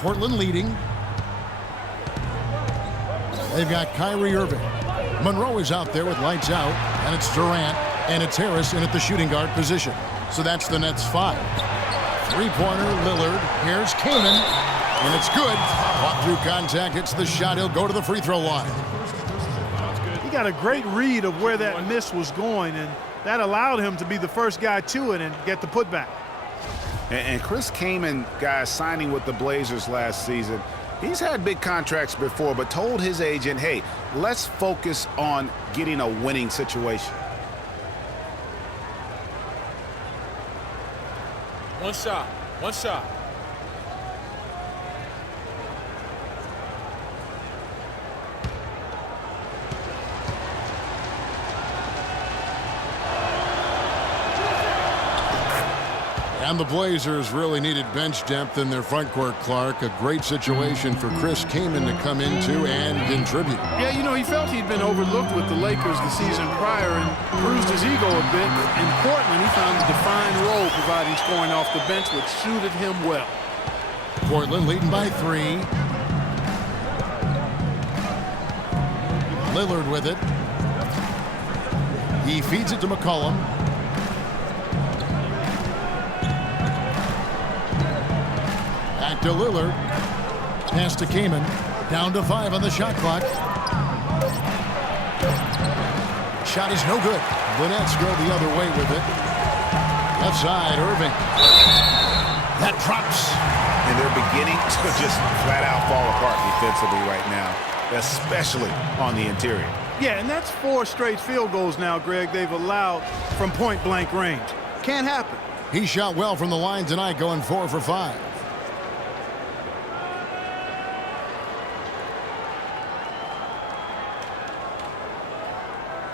Portland leading. They've got Kyrie Irving. Monroe is out there with lights out, and it's Durant, and it's Harris in at the shooting guard position. So that's the Nets 5. Three-pointer, Lillard. Here's Kaman, and it's good. Caught through contact, hits the shot. He'll go to the free throw line. He got a great read of where that miss was going, and that allowed him to be the first guy to it and get the putback. And Chris Kaman, guys, signing with the Blazers last season, he's had big contracts before, but told his agent, hey, let's focus on getting a winning situation. One shot. One shot. And the Blazers really needed bench depth in their front court, Clark. A great situation for Chris Kaman to come into and contribute. Yeah, you know, he felt he'd been overlooked with the Lakers the season prior and bruised his ego a bit. In Portland, he found a defined role providing scoring off the bench, which suited him well. Portland leading by 3. Lillard with it. He feeds it to McCollum. Back to Lillard. Pass to Kaman. Down to 5 on the shot clock. Shot is no good. The Nets go the other way with it. Left side, Irving. That drops. And they're beginning to just flat out fall apart defensively right now, especially on the interior. Yeah, and that's 4 straight field goals now, Greg, they've allowed from point-blank range. Can't happen. He shot well from the line tonight, going 4 for 5.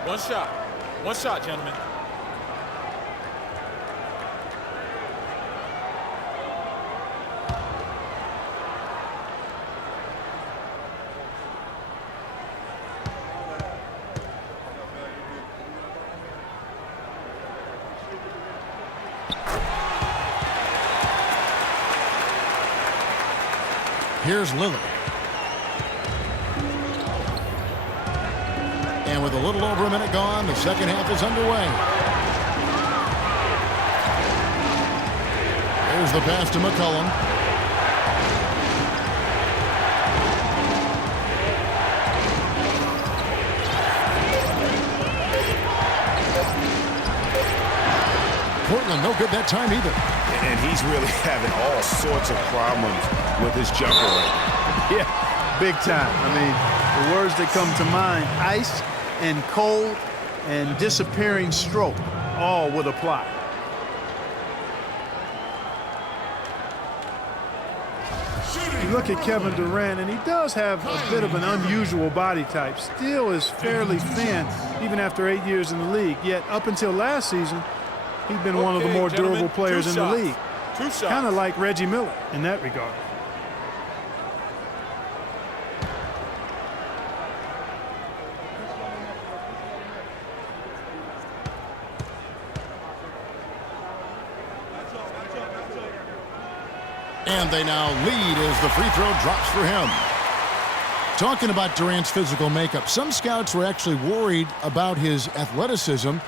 One shot. One shot, gentlemen. Here's Lillard. And with a little over a minute gone, the second half is underway. There's the pass to McCollum. Portland no good that time either. And he's really having all sorts of problems with his jumper right now. Yeah, big time. I mean, the words that come to mind, ice and cold and disappearing stroke, all would apply. You look at Kevin Durant, and he does have a bit of an unusual body type. Still is fairly thin, even after 8 years in the league. Yet up until last season, he'd been one of the more durable players in the league. Kind of like Reggie Miller in that regard. And they now lead as the free throw drops for him. Talking about Durant's physical makeup, some scouts were actually worried about his athleticism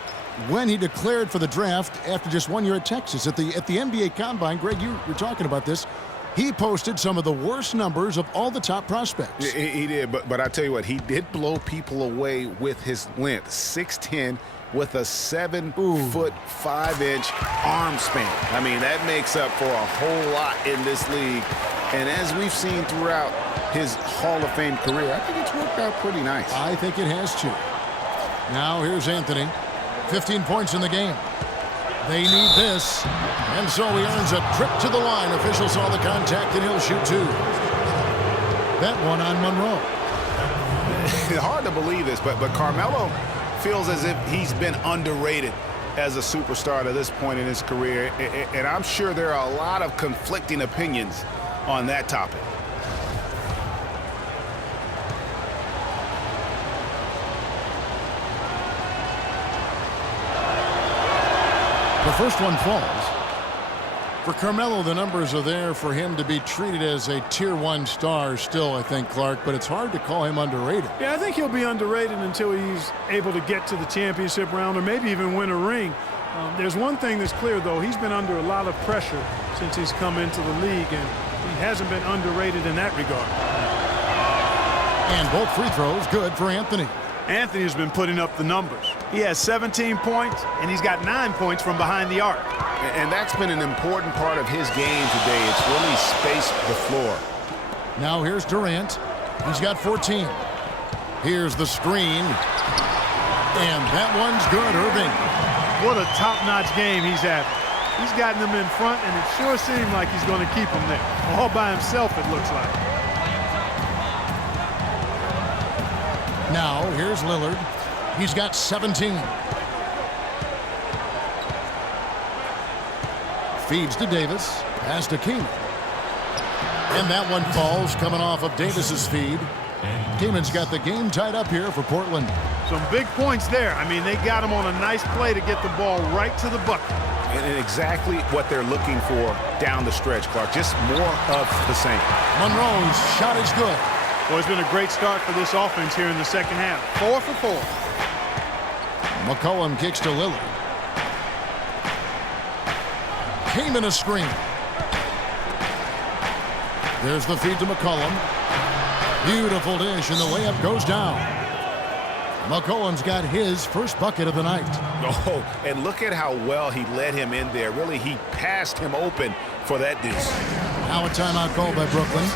when he declared for the draft after just 1 year at Texas. At the NBA Combine, Greg, you were talking about this. He posted some of the worst numbers of all the top prospects. He did, but I tell you what, he did blow people away with his length. 6'10", with a 7 foot 5 inch arm span. I mean, that makes up for a whole lot in this league. And as we've seen throughout his Hall of Fame career, I think it's worked out pretty nice. I think it has too. Now here's Anthony. 15 points in the game. They need this. And so he earns a trip to the line. Official saw the contact, and he'll shoot 2. That one on Monroe. It's hard to believe this, but Carmelo feels as if he's been underrated as a superstar to this point in his career. And I'm sure there are a lot of conflicting opinions on that topic. The first one falls. For Carmelo, the numbers are there for him to be treated as a Tier 1 star still, I think, Clark, but it's hard to call him underrated. Yeah, I think he'll be underrated until he's able to get to the championship round or maybe even win a ring. There's one thing that's clear, though. He's been under a lot of pressure since he's come into the league, and he hasn't been underrated in that regard. And both free throws good for Anthony. Anthony's been putting up the numbers. He has 17 points, and he's got 9 points from behind the arc. And that's been an important part of his game today. It's really spaced the floor. Now here's Durant. He's got 14. Here's the screen. And that one's good, Irving. What a top-notch game he's having. He's gotten them in front, and it sure seemed like he's going to keep them there. All by himself, it looks like. Now here's Lillard. He's got 17. Feeds to Davis. Pass to Keenan. And that one falls coming off of Davis's feed. Keenan's got the game tied up here for Portland. Some big points there. I mean, they got him on a nice play to get the ball right to the bucket. And exactly what they're looking for down the stretch, Clark. Just more of the same. Monroe's shot is good. Well, it's been a great start for this offense here in the second half. 4 for 4. McCollum kicks to Lillard. Came in a screen. There's the feed to McCollum. Beautiful dish, and the layup goes down. McCollum's got his first bucket of the night. Oh, and look at how well he led him in there. Really, he passed him open for that deuce. Now a timeout called by Brooklyn.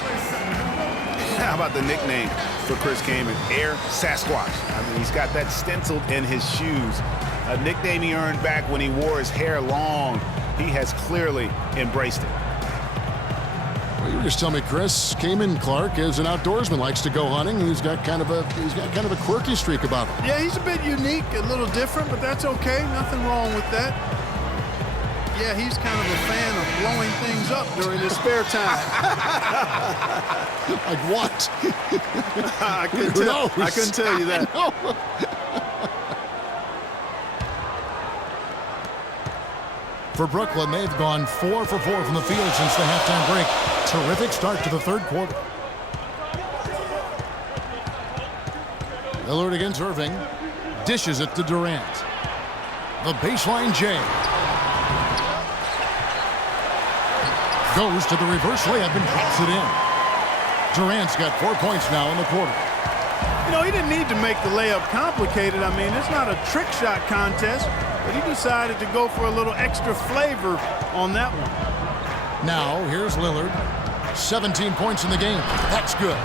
How about the nickname for Chris Kaman? Air Sasquatch. I mean, he's got that stenciled in his shoes. A nickname he earned back when he wore his hair long. He has clearly embraced it. Well, you were just telling me, Chris, Kaman Clark is an outdoorsman, likes to go hunting, and he's got kind of a quirky streak about him. Yeah, he's a bit unique, a little different, but that's okay. Nothing wrong with that. Yeah, he's kind of a fan of blowing things up during his spare time. Like what? I couldn't tell you that. For Brooklyn, they've gone 4 for 4 from the field since the halftime break. Terrific start to the third quarter. Lillard against Irving. Dishes it to Durant. The baseline J. Goes to the reverse layup and drops it in. Durant's got 4 points now in the quarter. You know, he didn't need to make the layup complicated. I mean, it's not a trick shot contest, but he decided to go for a little extra flavor on that one. Now, here's Lillard. 17 points in the game. That's good.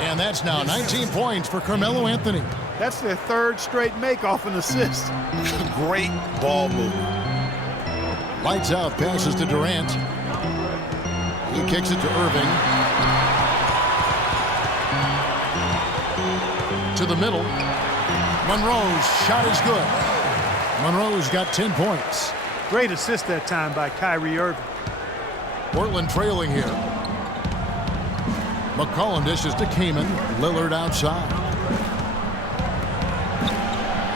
And that's now 19 points for Carmelo Anthony. That's their third straight make off an assist. Great ball movement. Lights out, passes to Durant. He kicks it to Irving. To the middle. Monroe's shot is good. Monroe's got 10 points. Great assist that time by Kyrie Irving. Portland trailing here. McCollum dishes to Kaman. Lillard outside.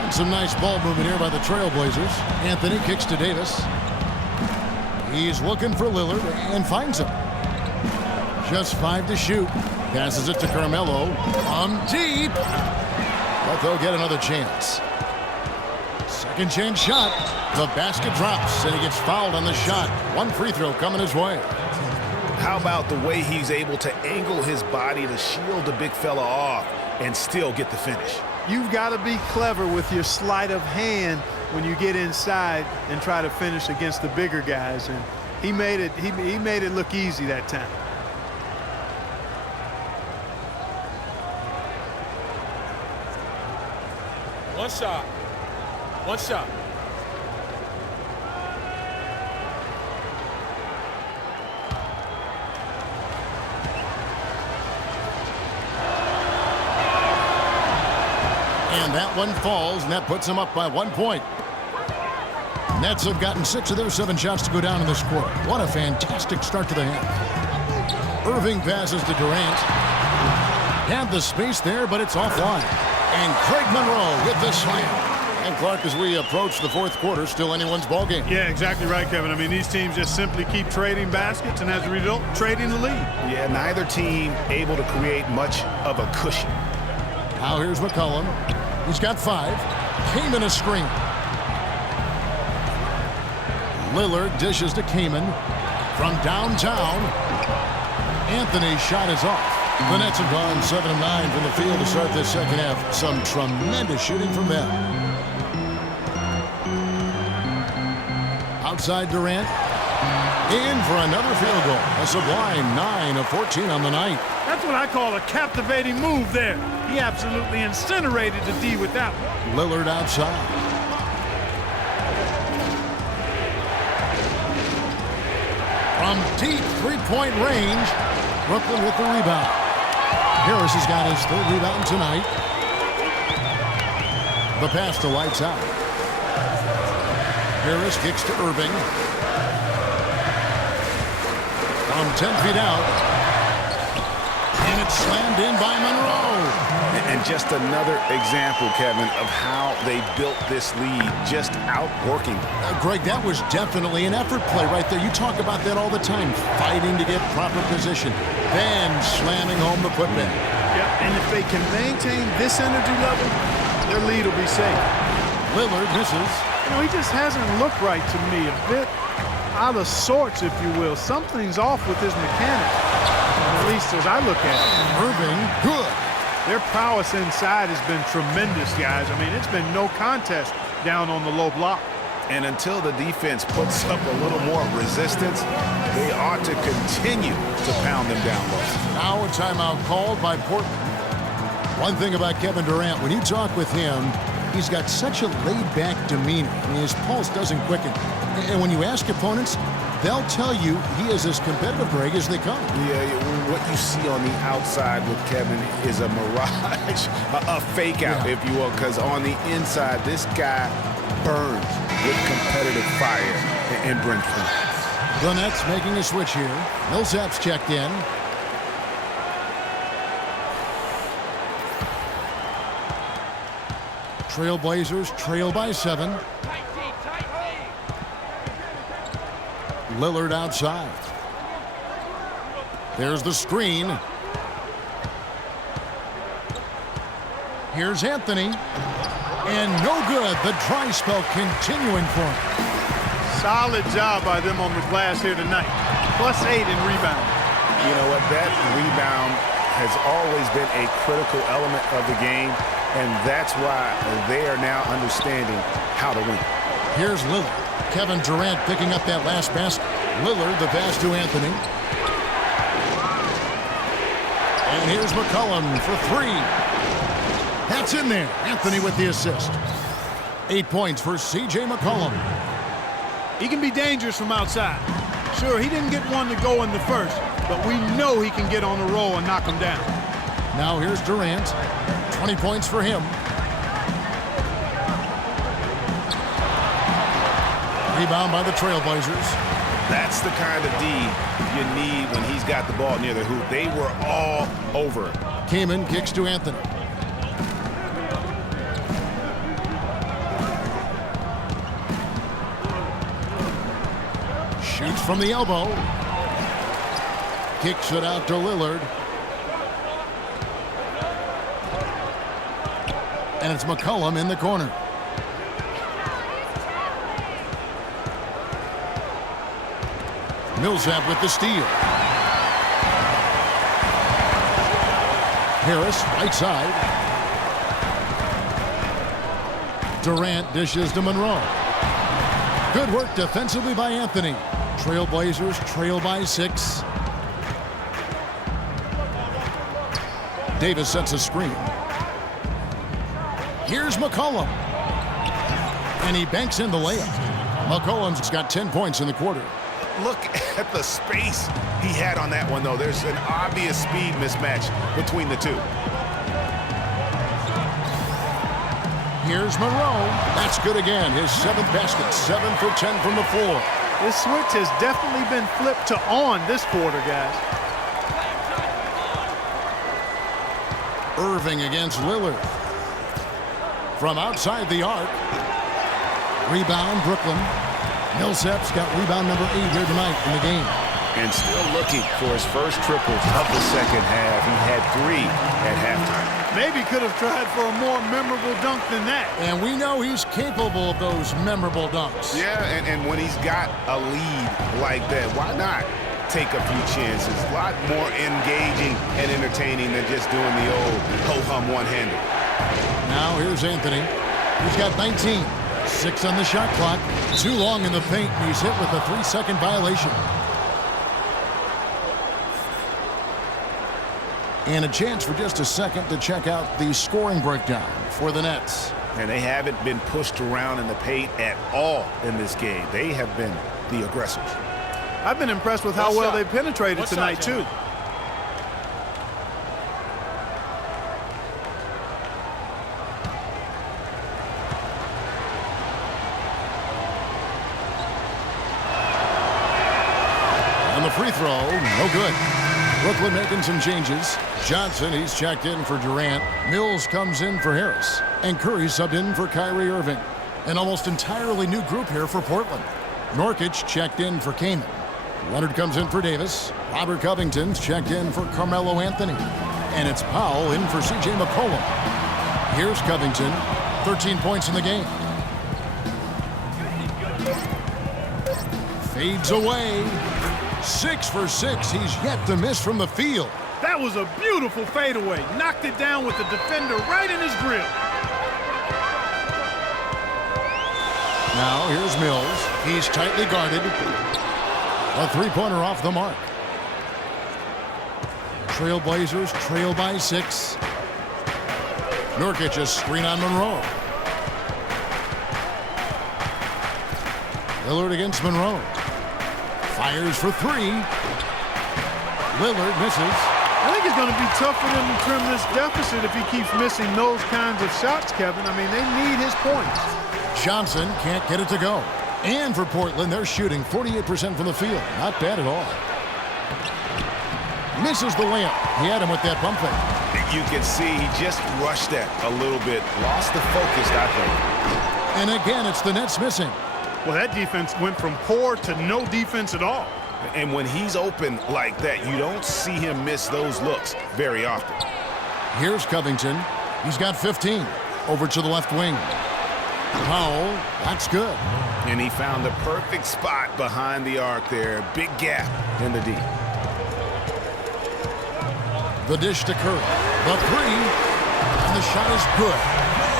And some nice ball movement here by the Trailblazers. Anthony kicks to Davis. He's looking for Lillard and finds him. Just 5 to shoot. Passes it to Carmelo. Deep. But they'll get another chance. Second chance shot. The basket drops, and he gets fouled on the shot. One free throw coming his way. How about the way he's able to angle his body to shield the big fella off and still get the finish? You've got to be clever with your sleight of hand when you get inside and try to finish against the bigger guys, and he made it look easy that time. One shot. One shot. And that one falls, and that puts them up by 1 point. Nets have gotten 6 of their 7 shots to go down in this quarter. What a fantastic start to the half. Irving passes to Durant. Had the space there, but it's offline. And Craig Monroe with the slam. And Clark, as we approach the fourth quarter, still anyone's ball game. Yeah, exactly right, Kevin. I mean, these teams just simply keep trading baskets and as a result, trading the lead. Yeah, neither team able to create much of a cushion. Now here's McCollum. He's got 5. Kaman a screen. Lillard dishes to Kaman from downtown. Anthony's shot is off. The Nets have gone 7 of 9 from the field to start this second half. Some tremendous shooting from them. Outside Durant. In for another field goal. A sublime 9 of 14 on the night. That's what I call a captivating move there. He absolutely incinerated the D with that one. Lillard outside. From deep three-point range, Brooklyn with the rebound. Harris has got his 3rd rebound tonight. The pass to Lights out. Harris kicks to Irving. From 10 feet out. And it's slammed in by Monroe. And just another example, Kevin, of how they built this lead, just outworking. Greg, that was definitely an effort play right there. You talk about that all the time, fighting to get proper position, then slamming home the putback. Yep, and if they can maintain this energy level, their lead will be safe. Lillard misses. You know, he just hasn't looked right to me. A bit out of sorts, if you will. Something's off with his mechanics, at least as I look at it. Irving, good. Their prowess inside has been tremendous, guys. I mean, it's been no contest down on the low block. And until the defense puts up a little more resistance, they ought to continue to pound them down low. Now a timeout called by Portland. One thing about Kevin Durant, when you talk with him, he's got such a laid-back demeanor. I mean, his pulse doesn't quicken. And when you ask opponents, they'll tell you he is as competitive, Greg, as they come. Yeah, what you see on the outside with Kevin is a mirage, a fake out, if you will, because on the inside, this guy burns with competitive fire and brimstone. The Nets making a switch here. Millsap's checked in. Trailblazers trail by 7. Lillard outside. There's the screen. Here's Anthony. And no good. The dry spell continuing for him. Solid job by them on the glass here tonight. +8 in rebound. You know what? That rebound has always been a critical element of the game, and that's why they are now understanding how to win. Here's Lillard. Kevin Durant picking up that last basket. Lillard, the pass to Anthony. And here's McCollum for 3. That's in there. Anthony with the assist. 8 points for C.J. McCollum. He can be dangerous from outside. Sure, he didn't get one to go in the first, but we know he can get on a roll and knock him down. Now here's Durant. 20 points for him. Rebound by the Trailblazers. That's the kind of D you need when he's got the ball near the hoop. They were all over it. Kaman kicks to Anthony. Shoots from the elbow. Kicks it out to Lillard. And it's McCollum in the corner. Millsap with the steal. Harris, right side. Durant dishes to Monroe. Good work defensively by Anthony. Trailblazers trail by 6. Davis sets a screen. Here's McCollum. And he banks in the layup. McCollum's got 10 points in the quarter. Look at the space he had on that one, though. There's an obvious speed mismatch between the two. Here's Monroe. That's good again. His 7th basket. 7 for 10 from the floor. This switch has definitely been flipped to on this quarter, guys. Irving against Lillard. from outside the arc. Rebound, Brooklyn. Millsap's got rebound number 8 here tonight in the game. And still looking for his first triples of the second half. He had 3 at halftime. Maybe could have tried for a more memorable dunk than that. And we know he's capable of those memorable dunks. Yeah, and when he's got a lead like that, why not take a few chances? A lot more engaging and entertaining than just doing the old ho-hum one-hander. Now here's Anthony. He's got 19. 6 on the shot clock. Too long in the paint, and he's hit with a 3-second violation. And a chance for just a second to check out the scoring breakdown for the Nets. And they haven't been pushed around in the paint at all in this game. They have been the aggressors. I've been impressed with how well they penetrated tonight, too. And the free throw, no good. Brooklyn making some changes. Johnson, he's checked in for Durant. Mills comes in for Harris. And Curry subbed in for Kyrie Irving. An almost entirely new group here for Portland. Nurkic checked in for Kaman. Leonard comes in for Davis. Robert Covington's checked in for Carmelo Anthony. And it's Powell in for C.J. McCollum. Here's Covington. 13 points in the game. Fades away. 6 for 6. He's yet to miss from the field. That was a beautiful fadeaway. Knocked it down with the defender right in his grill. Now here's Mills. He's tightly guarded. A three-pointer off the mark. Trailblazers trail by 6. Nurkic a screen on Monroe. Lillard against Monroe. Fires for 3. Lillard misses. I think it's going to be tough for them to trim this deficit if he keeps missing those kinds of shots, Kevin. I mean, they need his points. Johnson can't get it to go. And for Portland, they're shooting 48% from the field. Not bad at all. Misses the layup. He had him with that pump fake. You can see he just rushed that a little bit. Lost the focus, I think. And again, it's the Nets missing. Well, that defense went from poor to no defense at all. And when he's open like that, you don't see him miss those looks very often. Here's Covington. He's got 15. Over to the left wing. Powell, that's good. And he found the perfect spot behind the arc there. Big gap in the D. The dish to Curry. The 3. And the shot is good.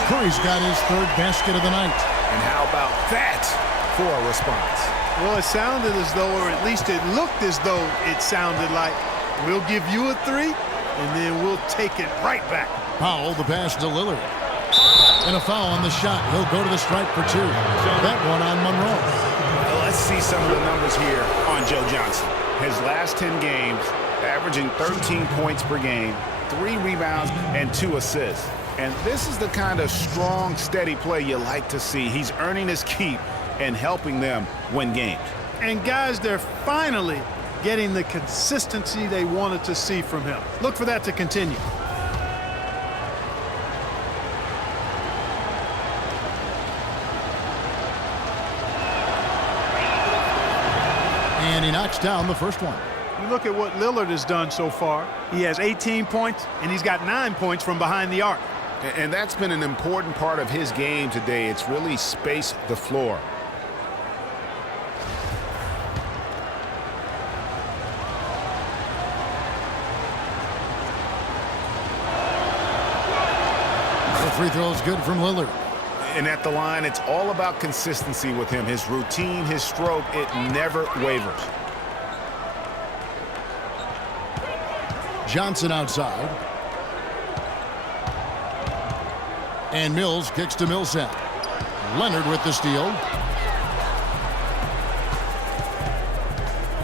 Curry's got his 3rd basket of the night. And how about that for a response? Well, it sounded as though, or at least it looked as though it sounded like, we'll give you a 3, and then we'll take it right back. Powell, the pass to Lillard. And a foul on the shot. He'll go to the stripe for 2. That one on Monroe. Well, let's see some of the numbers here on Joe Johnson. His last 10 games, averaging 13 points per game, 3 rebounds, and 2 assists. And this is the kind of strong, steady play you like to see. He's earning his keep and helping them win games. And guys, they're finally getting the consistency they wanted to see from him. Look for that to continue. And he knocks down the first one. You look at what Lillard has done so far. He has 18 points, and he's got 9 points from behind the arc. And that's been an important part of his game today. It's really spaced the floor. The free throw is good from Lillard. And at the line, it's all about consistency with him. His routine, his stroke, it never wavers. Johnson outside. And Mills kicks to Millsap. Leonard with the steal.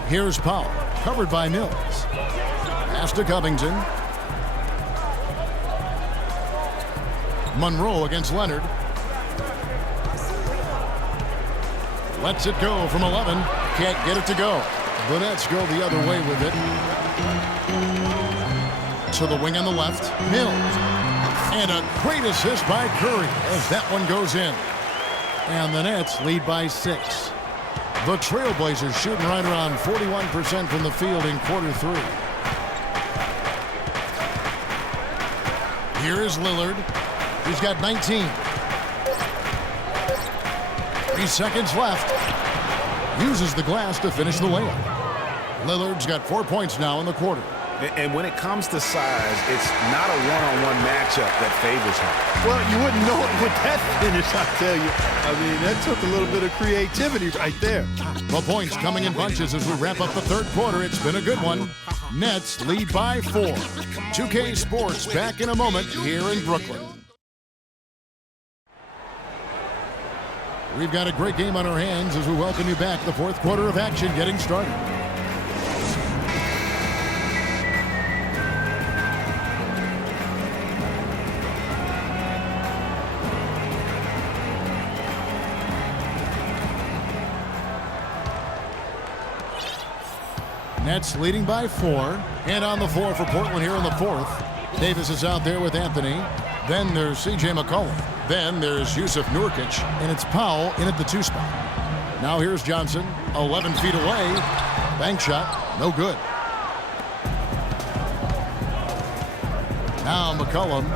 Here's Powell, covered by Mills. Pass to Covington. Monroe against Leonard. Lets it go from 11. Can't get it to go. The Nets go the other way with it. To the wing on the left. Mills. And a great assist by Curry as that one goes in. And the Nets lead by 6. The Trailblazers shooting right around 41% from the field in quarter 3. Here is Lillard. He's got 19. 3 seconds left. Uses the glass to finish the layup. Lillard's got 4 points now in the quarter. And when it comes to size, it's not a one-on-one matchup that favors him. Well, you wouldn't know it with that finish, I tell you. I mean, that took a little bit of creativity right there. The points coming in bunches as we wrap up the third quarter. It's been a good one. Nets lead by 4. 2K Sports back in a moment here in Brooklyn. We've got a great game on our hands as we welcome you back. The fourth quarter of action getting started. Nets leading by 4. And on the floor for Portland here in the fourth. Davis is out there with Anthony. Then there's C.J. McCollum. Then there's Yusuf Nurkic. And it's Powell in at the 2 spot. Now here's Johnson. 11 feet away. Bank shot. No good. Now McCollum.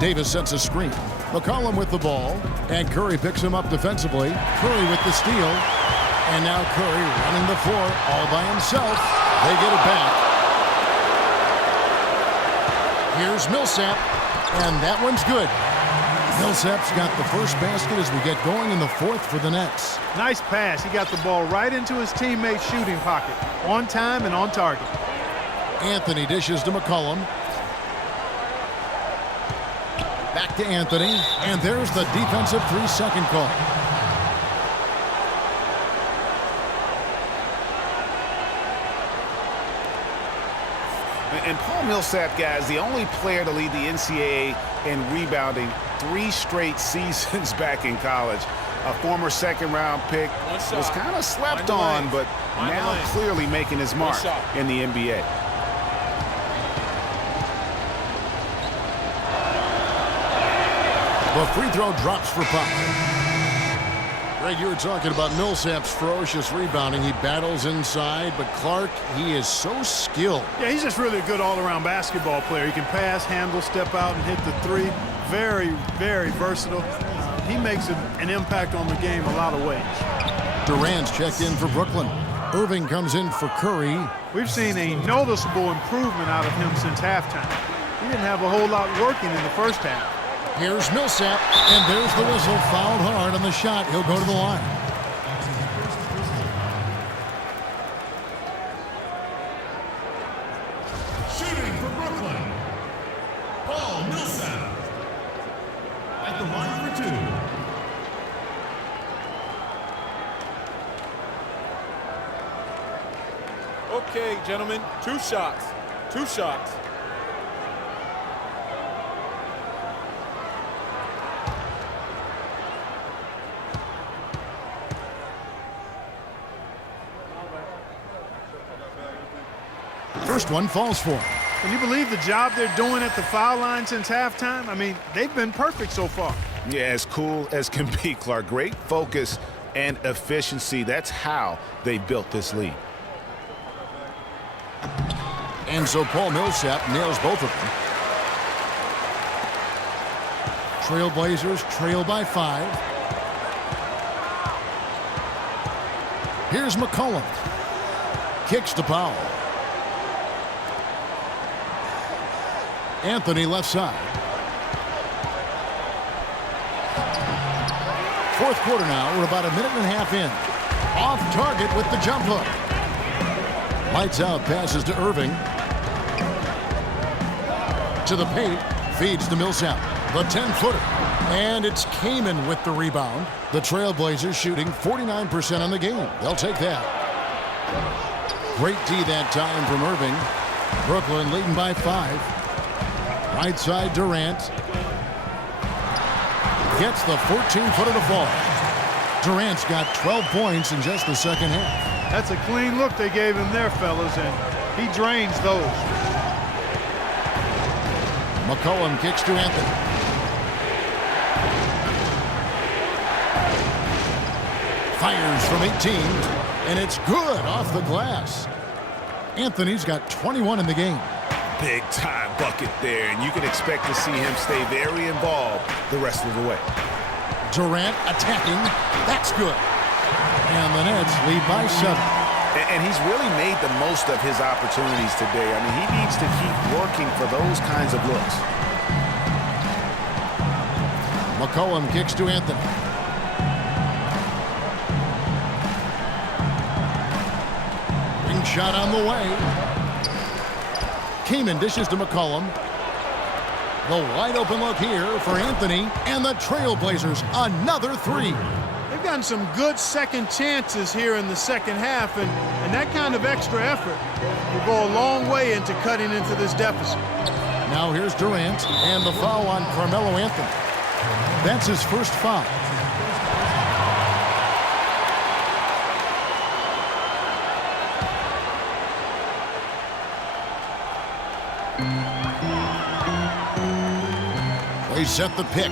Davis sets a screen. McCollum with the ball. And Curry picks him up defensively. Curry with the steal. And now Curry running the floor all by himself. They get it back. Here's Millsap, and that one's good. Millsap's got the first basket as we get going in the fourth for the Nets. Nice pass. He got the ball right into his teammate's shooting pocket. On time and on target. Anthony dishes to McCollum. Back to Anthony, and there's the defensive 3-second call. And Paul Millsap, guys, the only player to lead the NCAA in rebounding 3 straight seasons back in college. A former second-round pick was kind of slept on, but now clearly making his mark in the NBA. The free throw drops for Pop. Greg, you were talking about Millsap's ferocious rebounding. He battles inside, but Clark, he is so skilled. Yeah, he's just really a good all-around basketball player. He can pass, handle, step out, and hit the 3. Very, very versatile. He makes an impact on the game a lot of ways. Durant's checked in for Brooklyn. Irving comes in for Curry. We've seen a noticeable improvement out of him since halftime. He didn't have a whole lot working in the first half. Here's Millsap, and there's the whistle. Fouled hard on the shot. He'll go to the line. Shooting for Brooklyn, Paul Millsap. At the line for 2. Okay, gentlemen, 2 shots. 2 shots. First one falls for him. Can you believe the job they're doing at the foul line since halftime? I mean, they've been perfect so far. Yeah, as cool as can be, Clark. Great focus and efficiency. That's how they built this lead. And so Paul Millsap nails both of them. Trailblazers trail by 5. Here's McCollum. Kicks to Powell. Anthony left side. Fourth quarter now. We're about a minute and a half in. Off target with the jump hook. Lights out, passes to Irving. To the paint, feeds to Millsap. The 10-footer. And it's Kaman with the rebound. The Trailblazers shooting 49% on the game. They'll take that. Great D that time from Irving. Brooklyn leading by 5. Right side, Durant. Gets the 14-footer to fall. Durant's got 12 points in just the second half. That's a clean look they gave him there, fellas, and he drains those. McCollum kicks to Anthony. Fires from 18, and it's good off the glass. Anthony's got 21 in the game. Big time bucket there, and you can expect to see him stay very involved the rest of the way. Durant attacking. That's good. And the Nets lead by 7. And he's really made the most of his opportunities today. I mean, he needs to keep working for those kinds of looks. McCollum kicks to Anthony. Ring shot on the way. Kaman dishes to McCollum. The wide open look here for Anthony, and the Trailblazers another 3. They've gotten some good second chances here in the second half, and that kind of extra effort will go a long way into cutting into this deficit. Now here's Durant, and the foul on Carmelo Anthony. That's his first foul. They set the pick.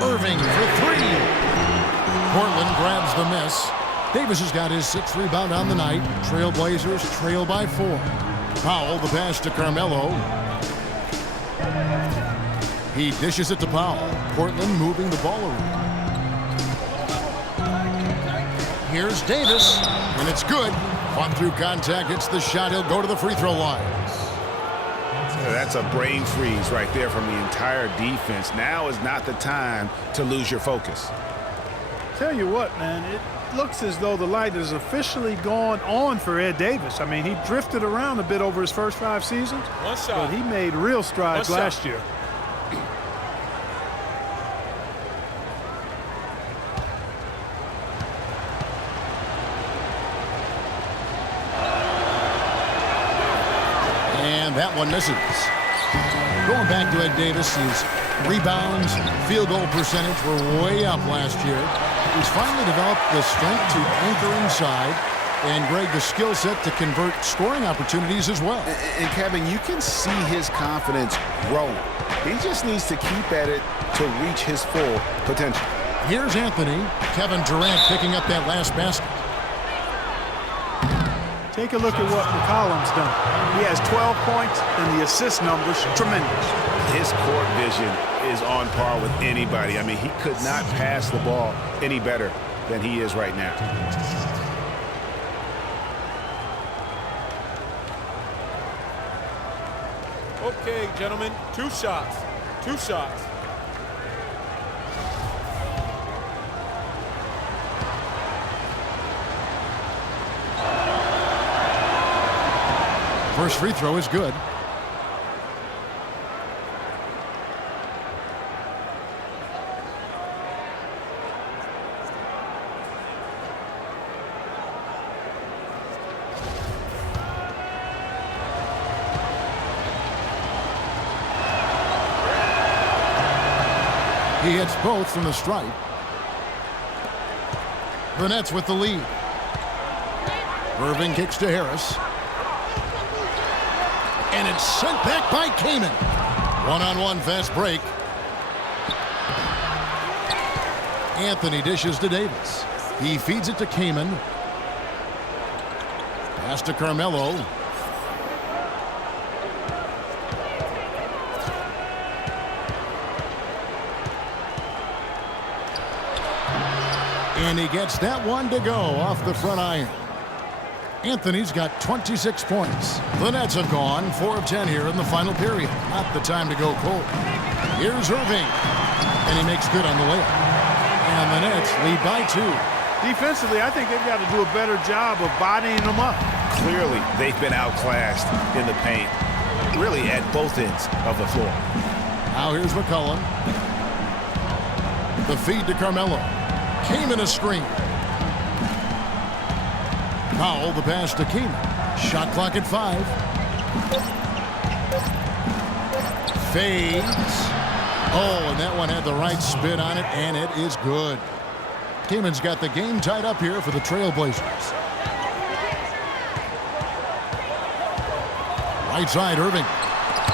Irving for 3. Portland grabs the miss. Davis has got his 6th rebound on the night. Trailblazers trail by 4. Powell, the pass to Carmelo. He dishes it to Powell. Portland moving the ball around. Here's Davis, and it's good. Fought through contact, hits the shot. He'll go to the free throw line. That's a brain freeze right there from the entire defense. Now is not the time to lose your focus. Tell you what, man, it looks as though the light has officially gone on for Ed Davis. I mean, he drifted around a bit over his first 5 seasons, but he made real strides last year. And that one misses. Going back to Ed Davis, his rebounds, field goal percentage were way up last year. He's finally developed the strength to anchor inside, and Greg, the skill set to convert scoring opportunities as well. And Kevin, you can see his confidence growing. He just needs to keep at it to reach his full potential. Here's Anthony. Kevin Durant picking up that last basket. Take a look at what McCollum's done. He has 12 points, and the assist numbers tremendous. His court vision is on par with anybody. I mean, he could not pass the ball any better than he is right now. Okay, gentlemen, 2 shots. 2 shots. First free throw is good. He hits both from the stripe. The Nets with the lead. Irving kicks to Harris. And it's sent back by Kaman. One-on-one fast break. Anthony dishes to Davis. He feeds it to Kaman. Pass to Carmelo. And he gets that one to go off the front iron. Anthony's got 26 points. The Nets have gone 4 of 10 here in the final period. Not the time to go cold. Here's Irving. And he makes good on the layup. And the Nets lead by 2. Defensively, I think they've got to do a better job of bodying them up. Clearly, they've been outclassed in the paint, really at both ends of the floor. Now here's McCollum. The feed to Carmelo. Kaman a screen. Powell the pass to Kaman. Shot clock at 5. Fades. Oh, and that one had the right spin on it, and it is good. Kaman's got the game tied up here for the Trailblazers. Right side, Irving.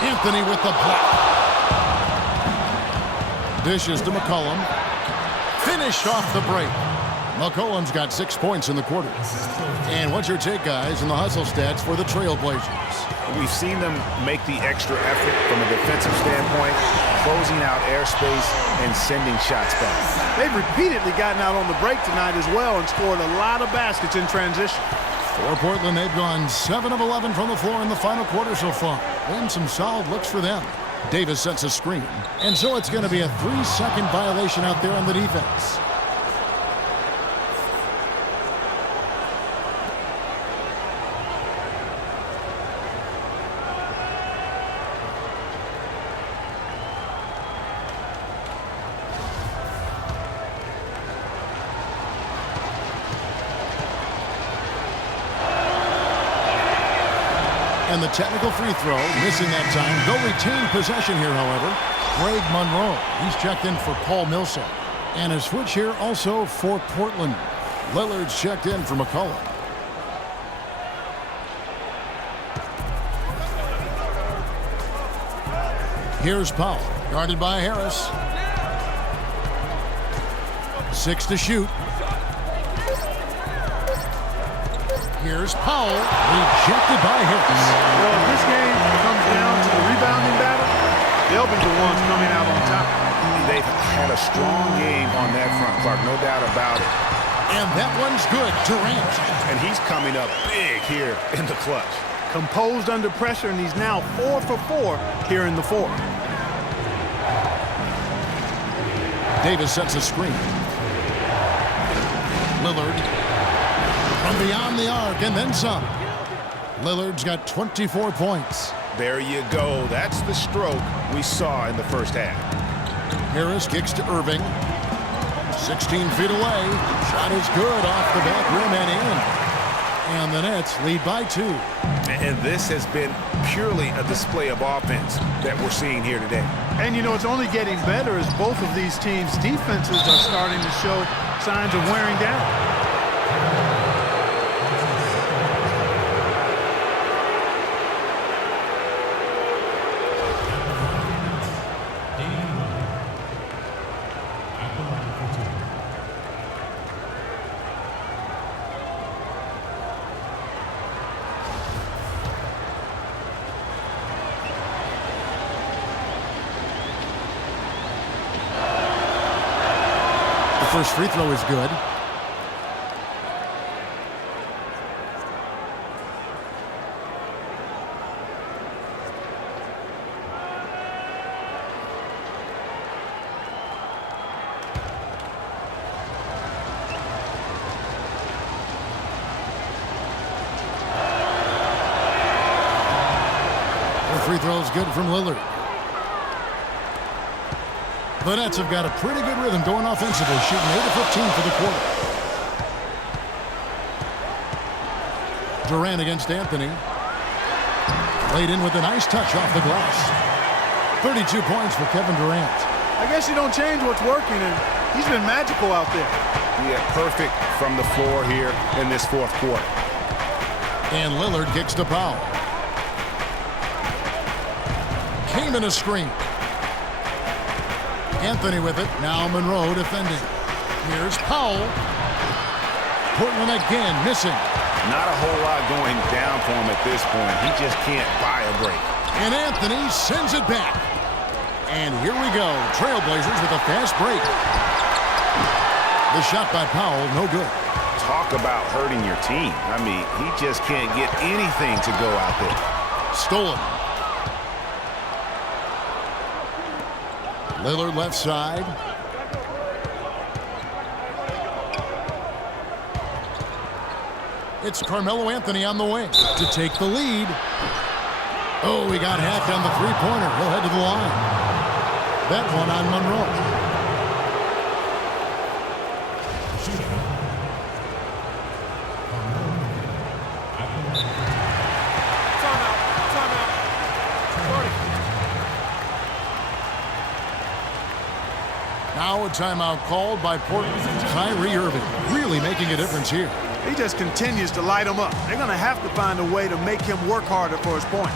Anthony with the block. Dishes to McCollum. Finish off the break. McCollum's got 6 points in the quarter. And what's your take, guys, in the hustle stats for the Trailblazers? We've seen them make the extra effort from a defensive standpoint, closing out airspace and sending shots back. They've repeatedly gotten out on the break tonight as well and scored a lot of baskets in transition. For Portland, they've gone 7 of 11 from the floor in the final quarter so far. Been some solid looks for them. Davis sets a screen. And so it's going to be a 3-second violation out there on the defense. And the technical free throw, missing that time. They'll retain possession here, however. Greg Monroe, he's checked in for Paul Millsap. And a switch here also for Portland. Lillard's checked in for McCollum. Here's Powell, guarded by Harris. 6 to shoot. Here's Powell, rejected by Harris. Well, if this game comes down to the rebounding battle, they'll be the ones coming out on top. They've had a strong game on that front, Clark, no doubt about it. And that one's good, Durant. And he's coming up big here in the clutch. Composed under pressure, and he's now 4 for 4 here in the fourth. Davis sets a screen. Lillard from beyond the arc and then some. Lillard's got 24 points. There you go. That's the stroke we saw in the first half. Harris kicks to Irving. 16 feet away. Shot is good off the back rim and in. And the Nets lead by 2. And this has been purely a display of offense that we're seeing here today. And, you know, it's only getting better as both of these teams' defenses are starting to show signs of wearing down. First free throw is good. The free throw is good from Lillard. The Nets have got a pretty good rhythm going offensively, shooting 8 of 15 for the quarter. Durant against Anthony. Laid in with a nice touch off the glass. 32 points for Kevin Durant. I guess you don't change what's working, and he's been magical out there. Yeah, perfect from the floor here in this fourth quarter. And Lillard kicks to Powell. Came in a screen. Anthony with it. Now Monroe defending. Here's Powell. Portland again missing. Not a whole lot going down for him at this point. He just can't buy a break. And Anthony sends it back. And here we go. Trailblazers with a fast break. The shot by Powell, no good. Talk about hurting your team. I mean, he just can't get anything to go out there. Stolen. Lillard left side. It's Carmelo Anthony on the wing to take the lead. Oh, he got hacked on the three-pointer. He'll head to the line. That one on Monroe. Now a timeout called by Portland. Kyrie Irving really making a difference here. He just continues to light them up. They're going to have to find a way to make him work harder for his point.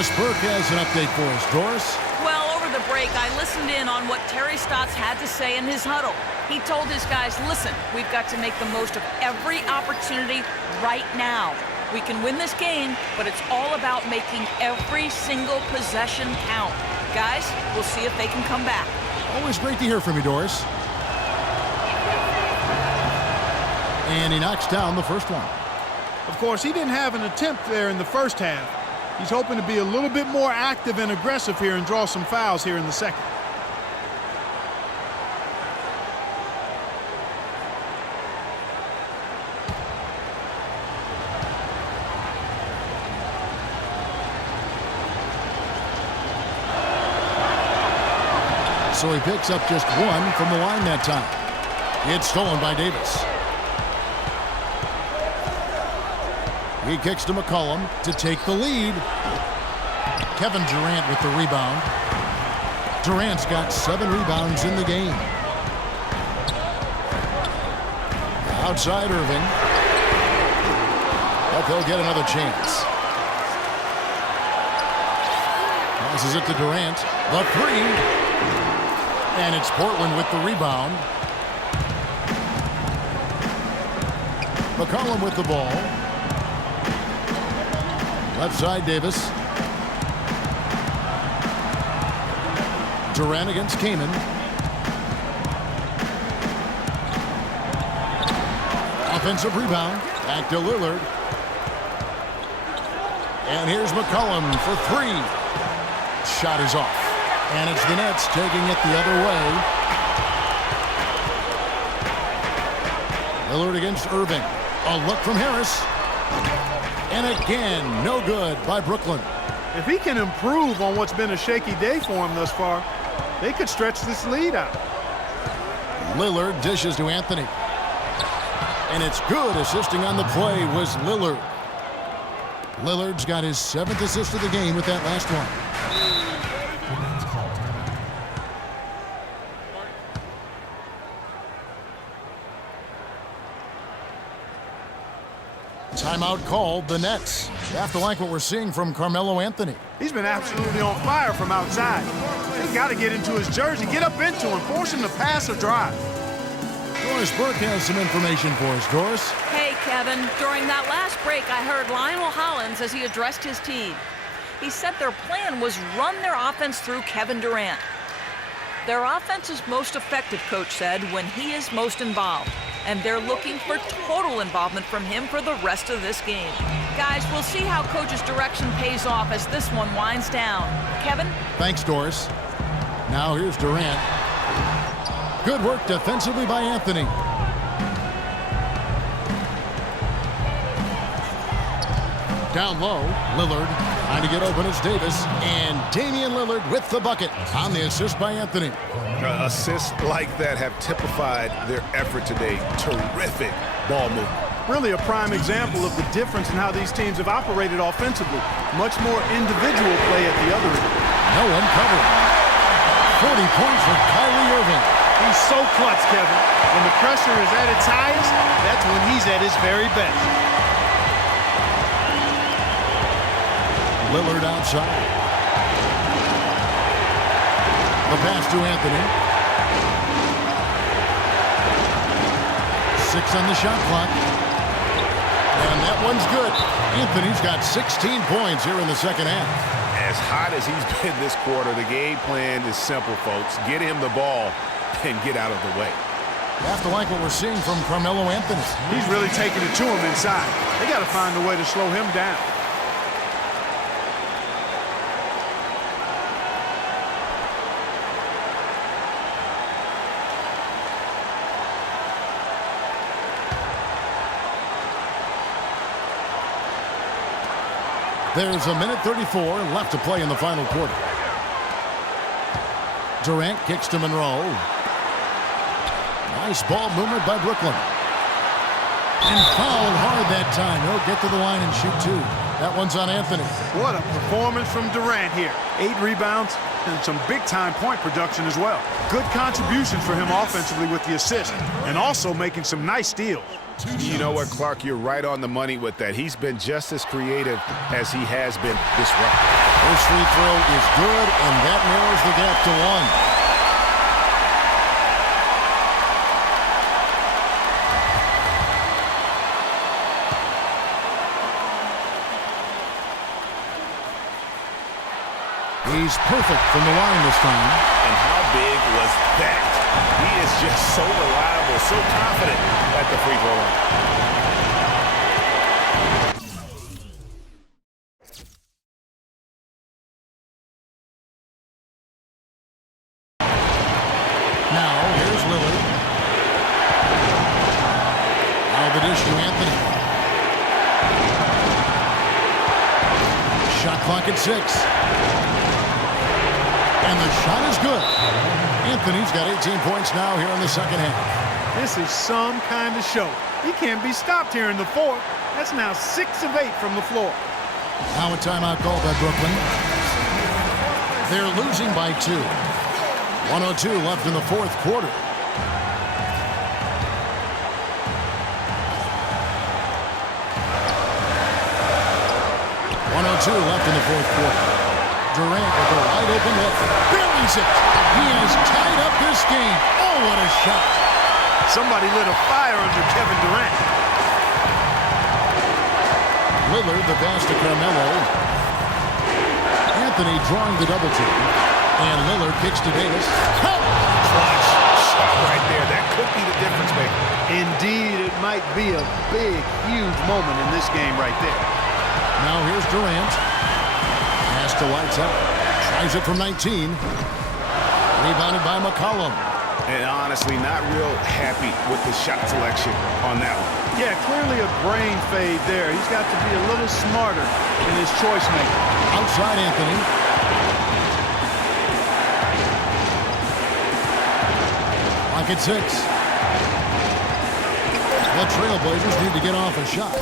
Doris Burke has an update for us. Doris? Well, over the break, I listened in on what Terry Stotts had to say in his huddle. He told his guys, listen, we've got to make the most of every opportunity right now. We can win this game, but it's all about making every single possession count. Guys, we'll see if they can come back. Always great to hear from you, Doris. And he knocks down the first one. Of course, he didn't have an attempt there in the first half. He's hoping to be a little bit more active and aggressive here and draw some fouls here in the second. So he picks up just one from the line that time. It's stolen by Davis. He kicks to McCollum to take the lead. Kevin Durant with the rebound. Durant's got 7 rebounds in the game. Outside Irving. But they'll get another chance. Passes it to Durant. The 3. And it's Portland with the rebound. McCollum with the ball. Left side, Davis. Durant against Kaman. Offensive rebound. Back to Lillard. And here's McCollum for 3. Shot is off. And it's the Nets taking it the other way. Lillard against Irving. A look from Harris. And again, no good by Brooklyn. If he can improve on what's been a shaky day for him thus far, they could stretch this lead out. Lillard dishes to Anthony. And it's good. Assisting on the play was Lillard. Lillard's got his 7th assist of the game with that last one. Timeout called, the Nets. You have to like what we're seeing from Carmelo Anthony. He's been absolutely on fire from outside. They got to get into his jersey, get up into him, force him to pass or drive. Doris Burke has some information for us. Doris? Hey, Kevin, during that last break, I heard Lionel Hollins as he addressed his team. He said their plan was run their offense through Kevin Durant. Their offense is most effective, Coach said, when he is most involved. And they're looking for total involvement from him for the rest of this game. Guys, we'll see how Coach's direction pays off as this one winds down. Kevin? Thanks, Doris. Now here's Durant. Good work defensively by Anthony. Down low, Lillard trying to get open as Davis, and Damian Lillard with the bucket on the assist by Anthony. Assists like that have typified their effort today. Terrific ball movement. Really a prime example of the difference in how these teams have operated offensively. Much more individual play at the other end. No one covered. 40 points for Kyrie Irving. He's so clutch, Kevin. When the pressure is at its highest, that's when he's at his very best. Lillard outside. The pass to Anthony. 6 on the shot clock. And that one's good. Anthony's got 16 points here in the second half. As hot as he's been this quarter, the game plan is simple, folks. Get him the ball and get out of the way. You have to like what we're seeing from Carmelo Anthony. He's really taking it to him inside. They got to find a way to slow him down. There's a minute 34 left to play in the final quarter. Durant kicks to Monroe. Nice ball movement by Brooklyn. And fouled hard that time. He'll get to the line and shoot 2. That one's on Anthony. What a performance from Durant here. 8 rebounds and some big-time point production as well. Good contributions for him offensively with the assist and also making some nice steals. You know what, Clark? You're right on the money with that. He's been just as creative as he has been disruptive. First free throw is good, and that narrows the gap to 1. He's perfect from the line this time. And how big was that? He is just so reliable, so confident at the free throw line. Now, here's Lillard. Out of the dish to Anthony. Shot clock at 6. And the shot is good. Anthony's got 18 points now here in the second half. This is some kind of show. He can't be stopped here in the fourth. That's now 6 of 8 from the floor. Now a timeout called by Brooklyn. They're losing by 2. 1:02 left in the fourth quarter. Left in the fourth quarter. Durant with a wide open look. Buries it. He has tied up this game. Oh, what a shot. Somebody lit a fire under Kevin Durant. Lillard, the pass to Carmelo. Anthony drawing the double team. And Lillard kicks to Davis. Clutch shot right there. That could be the difference maker. Indeed, it might be a big, huge moment in this game right there. Now here's Durant. Pass to Whiteside. Tries it from 19. Rebounded by McCollum. And honestly, not real happy with the shot selection on that one. Yeah, clearly a brain fade there. He's got to be a little smarter in his choice making. Outside Anthony. Clock at 6. The Trailblazers need to get off a shot.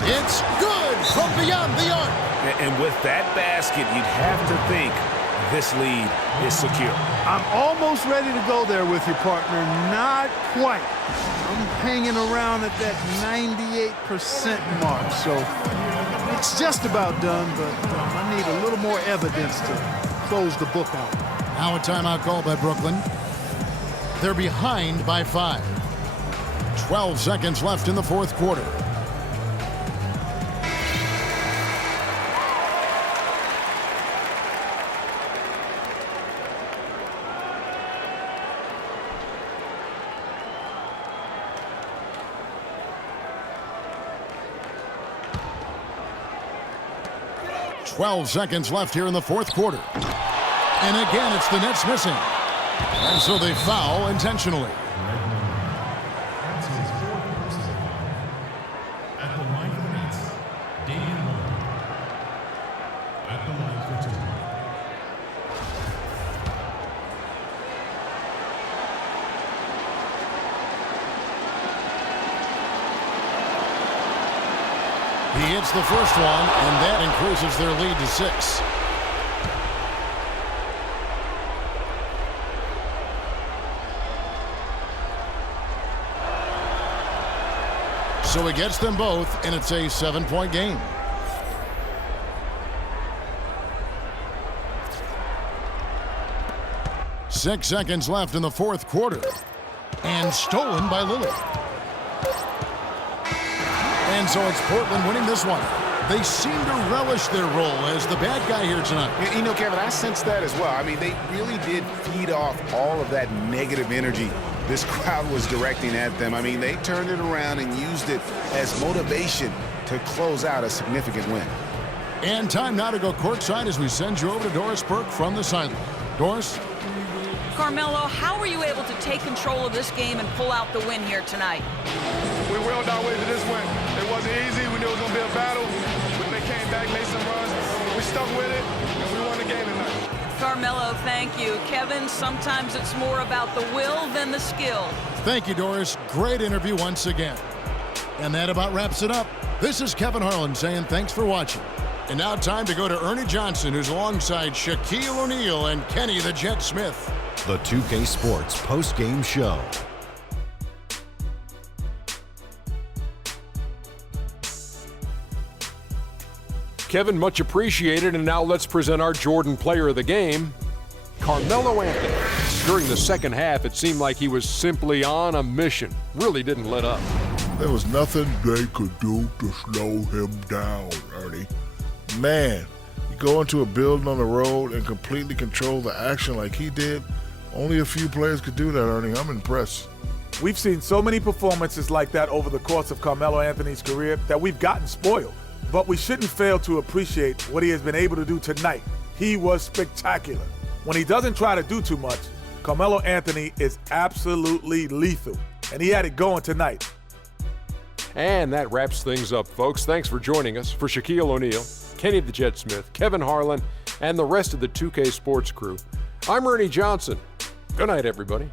It's good from beyond the arc. And with that basket, you'd have to think this lead is secure. I'm almost ready to go there with your partner. Not quite. I'm hanging around at that 98% mark. So it's just about done, but I need a little more evidence to close the book on. Now a timeout called by Brooklyn. They're behind by 5. 12 seconds left in the fourth quarter. Twelve seconds left here in the fourth quarter. And again, it's the Nets missing. And so they foul intentionally. At the line for the Nets, Damian Lillard. At the line for 2. He hits the first one, and that increases their lead to 6. So he gets them both, and it's a 7-point game. Six seconds left in the fourth quarter. And stolen by Lillard. And so it's Portland winning this one. They seem to relish their role as the bad guy here tonight. You know, Kevin, I sense that as well. I mean, they really did feed off all of that negative energy this crowd was directing at them. I mean, they turned it around and used it as motivation to close out a significant win. And time now to go courtside as we send you over to Doris Burke from the sideline. Doris? Carmelo, how were you able to take control of this game and pull out the win here tonight? We willed our way to this win. It wasn't easy. We knew it was going to be a battle. But they came back, made some runs. We stuck with it, and we won the game tonight. Carmelo, thank you. Kevin, sometimes it's more about the will than the skill. Thank you, Doris. Great interview once again. And that about wraps it up. This is Kevin Harlan saying thanks for watching. And now time to go to Ernie Johnson, who's alongside Shaquille O'Neal and Kenny the Jet Smith. The 2K Sports post-game show. Kevin, much appreciated, and now let's present our Jordan player of the game, Carmelo Anthony. During the second half, it seemed like he was simply on a mission. Really didn't let up. There was nothing they could do to slow him down, Ernie. Man, you go into a building on the road and completely control the action like he did. Only a few players could do that, Ernie. I'm impressed. We've seen so many performances like that over the course of Carmelo Anthony's career that we've gotten spoiled. But we shouldn't fail to appreciate what he has been able to do tonight. He was spectacular. When he doesn't try to do too much, Carmelo Anthony is absolutely lethal, and he had it going tonight. And that wraps things up, folks. Thanks for joining us. For Shaquille O'Neal, Kenny the Jet Smith, Kevin Harlan, and the rest of the 2K Sports crew, I'm Ernie Johnson. Good night, everybody.